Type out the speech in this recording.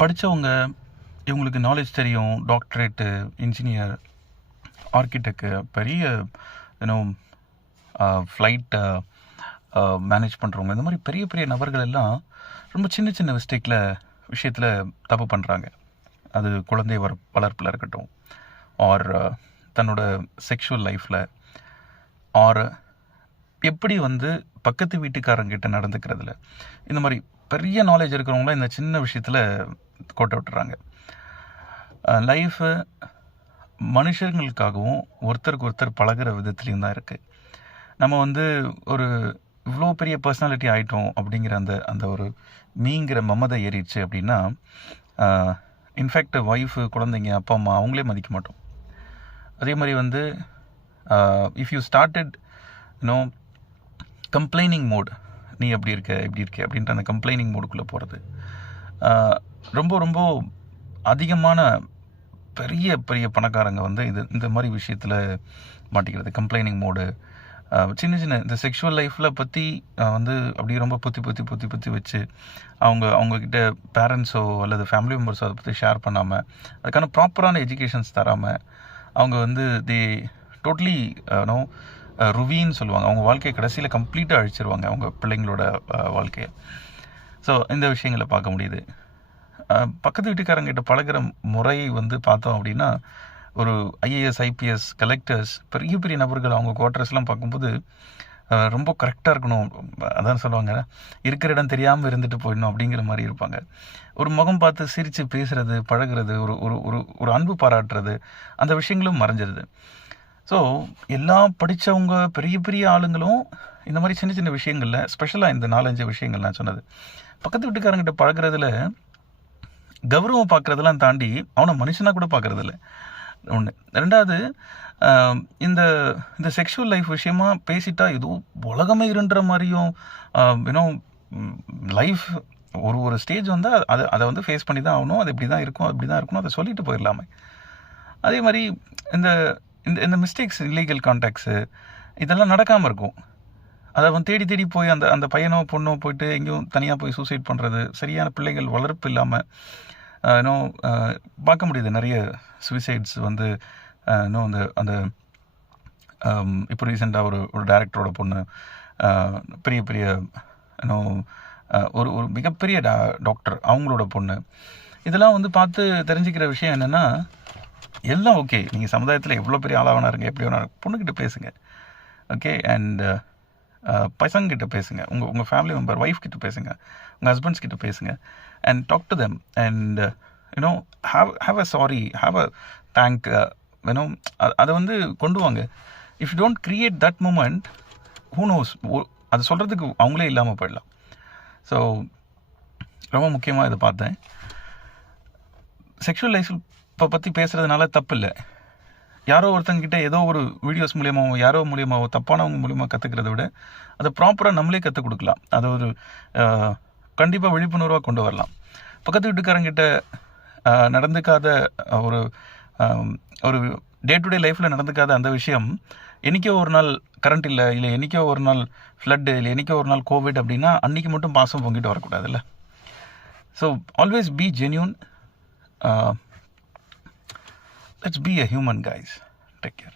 படித்தவங்க, இவங்களுக்கு நாலேஜ் தெரியும், டாக்டரேட்டு, இன்ஜினியர், ஆர்கிடெக்டு, பெரிய யூனோ ஃப்ளைட்டை மேனேஜ் பண்ணுறவங்க, இந்த மாதிரி பெரிய பெரிய நபர்கள் எல்லாம் ரொம்ப சின்ன சின்ன விஷயத்தில் தப்பு பண்ணுறாங்க. அது குழந்தை வளர்ப்பில் இருக்கட்டும், ஆர் தன்னோட செக்ஷுவல் லைஃப்பில், ஆர் எப்படி பக்கத்து வீட்டுக்காரங்கிட்ட நடந்துக்கிறதுல, இந்த மாதிரி பெரிய நாலேஜ் இருக்கிறவங்களாம் இந்த சின்ன விஷயத்தில் கோட்டை விட்டுறாங்க. லைஃபு மனுஷங்களுக்காகவும் ஒருத்தருக்கு ஒருத்தர் பழகிற விதத்துலேயும் தான் இருக்குது. நம்ம ஒரு இவ்வளோ பெரிய பர்சனாலிட்டி ஆகிட்டோம் அப்படிங்கிற அந்த ஒரு மீங்கிற மமதை ஏறிடுச்சு அப்படின்னா, இன்ஃபேக்ட் ஒய்ஃபு, குழந்தைங்க, அப்பா அம்மா அவங்களே மதிக்க மாட்டோம். அதே மாதிரி if you started complaining mode, நீ எப்படி இருக்க எப்படி இருக்க அப்படின்ற அந்த கம்ப்ளைனிங் மோடுக்குள்ளே போகிறது ரொம்ப ரொம்ப அதிகமான பெரிய பெரிய பணக்காரங்க இந்த மாதிரி விஷயத்தில் மாட்டிக்கிறது. கம்ப்ளைனிங் மோடு, சின்ன சின்ன இந்த செக்ஷுவல் லைஃப்பில் பற்றி அப்படியே ரொம்ப பொத்தி வச்சு அவங்கக்கிட்ட பேரண்ட்ஸோ அல்லது ஃபேமிலி மெம்பர்ஸோ அதை பற்றி ஷேர் பண்ணாமல், அதுக்கான ப்ராப்பரான எஜுகேஷன்ஸ் தராமல், அவங்க தி டோட்டலி ருவின்னு சொல்லுவாங்க. அவங்க வாழ்க்கையை கடைசியில் கம்ப்ளீட்டாக அழிச்சிருவாங்க, அவங்க பிள்ளைங்களோட வாழ்க்கையை. ஸோ இந்த விஷயங்களை பார்க்க முடியுது. பக்கத்து வீட்டுக்காரங்கிட்ட பழகிற முறை பார்த்தோம் அப்படின்னா, ஒரு ஐஏஎஸ், ஐபிஎஸ், கலெக்டர்ஸ், பெரிய பெரிய நபர்கள் அவங்க குவார்ட்டர்ஸ்லாம் பார்க்கும்போது ரொம்ப கரெக்டாக இருக்கணும். அதான் சொல்லுவாங்க, இருக்கிற இடம் தெரியாமல் இருந்துட்டு போயிடணும் அப்படிங்கிற மாதிரி இருப்பாங்க. ஒரு முகம் பார்த்து சிரித்து பேசுகிறது, பழகிறது, ஒரு ஒரு ஒரு அன்பு பாராட்டுறது, அந்த விஷயங்களும் மறைஞ்சிருது. ஸோ எல்லாம் படித்தவங்க பெரிய பெரிய ஆளுங்களும் இந்த மாதிரி சின்ன சின்ன விஷயங்களில், ஸ்பெஷலாக இந்த 4-5 விஷயங்கள் நான் சொன்னது, பக்கத்து வீட்டுக்காரங்கிட்ட பழகிறதுல கௌரவம் பார்க்குறதெல்லாம் தாண்டி அவனை மனுஷனாக கூட பார்க்குறதில்ல ஒன்று. ரெண்டாவது, இந்த இந்த செக்ஷுவல் லைஃப் விஷயமா பேசிட்டா ஏதோ உலகமே இருன்ற மாதிரியும், லைஃப் ஒரு ஸ்டேஜ் அதை ஃபேஸ் பண்ணி தான் ஆகணும், அது இப்படி தான் இருக்கும், அப்படி தான் இருக்கணும், அதை சொல்லிட்டு போயிடலாமே. அதே மாதிரி இந்த இந்த மிஸ்டேக்ஸ், இல்லீகல் கான்டாக்ட்ஸு, இதெல்லாம் நடக்காமல் இருக்கும். அதை தேடி தேடி போய் அந்த பையனோ பொண்ணோ போயிட்டு எங்கேயும் தனியாக போய் சூசைட் பண்ணுறது, சரியான பிள்ளைகள் வளர்ப்பு இல்லாமல் பார்க்க முடியுது. நிறைய சூசைட்ஸ் அந்த இப்போ ரீசெண்டாக ஒரு டைரக்டரோட பொண்ணு, பெரிய பெரிய ஒரு மிகப்பெரிய டாக்டர், அவங்களோட பொண்ணு, இதெல்லாம் பார்த்து தெரிஞ்சுக்கிற விஷயம் என்னென்னா, எல்லாம் ஓகே, நீங்கள் சமுதாயத்தில் எவ்வளோ பெரிய ஆளாக இருங்க, எப்படி வேணா பொண்ணுக்கிட்ட பேசுங்க, ஓகே, அண்ட் பசங்கிட்ட பேசுங்க, உங்கள் ஃபேமிலி மெம்பர், ஒய்ஃப் கிட்ட பேசுங்க, உங்கள் ஹஸ்பண்ட்ஸ் கிட்ட பேசுங்க, and talk to them, and have a sorry, have a thank, அதை கொண்டு வாங்க. If you don't create that moment, who knows, அது சொல்கிறதுக்கு அவங்களே இல்லாமல் போயிடலாம். ஸோ ரொம்ப முக்கியமாக இதை பார்த்தேன். செக்ஷுவல் லைஃப் பற்றி பேசுகிறதுனால தப்பு இல்லை. யாரோ ஒருத்தங்கிட்ட ஏதோ ஒரு வீடியோஸ் மூலியமாகவோ, யாரோ மூலியமாகவோ, தப்பானவங்க மூலியமாக கற்றுக்கிறத விட அதை ப்ராப்பராக நம்மளே கற்றுக் கொடுக்கலாம். அதை ஒரு கண்டிப்பாக விழிப்புணர்வாக கொண்டு வரலாம். பக்கத்து வீட்டுக்காரங்கிட்ட நடந்துக்காத ஒரு ஒரு டே டு டே லைஃப்பில் நடந்துக்காத அந்த விஷயம், என்றைக்கோ ஒரு நாள் கரண்ட் இல்லை, என்றைக்கோ ஒரு நாள் ஃப்ளட்டு, என்றைக்கோ ஒரு நாள் கோவிட் அப்படின்னா அன்றைக்கி மட்டும் பாசம் பொங்கிட்டு வரக்கூடாதுல்ல. So always be genuine. Let's be a human, guys. Take care.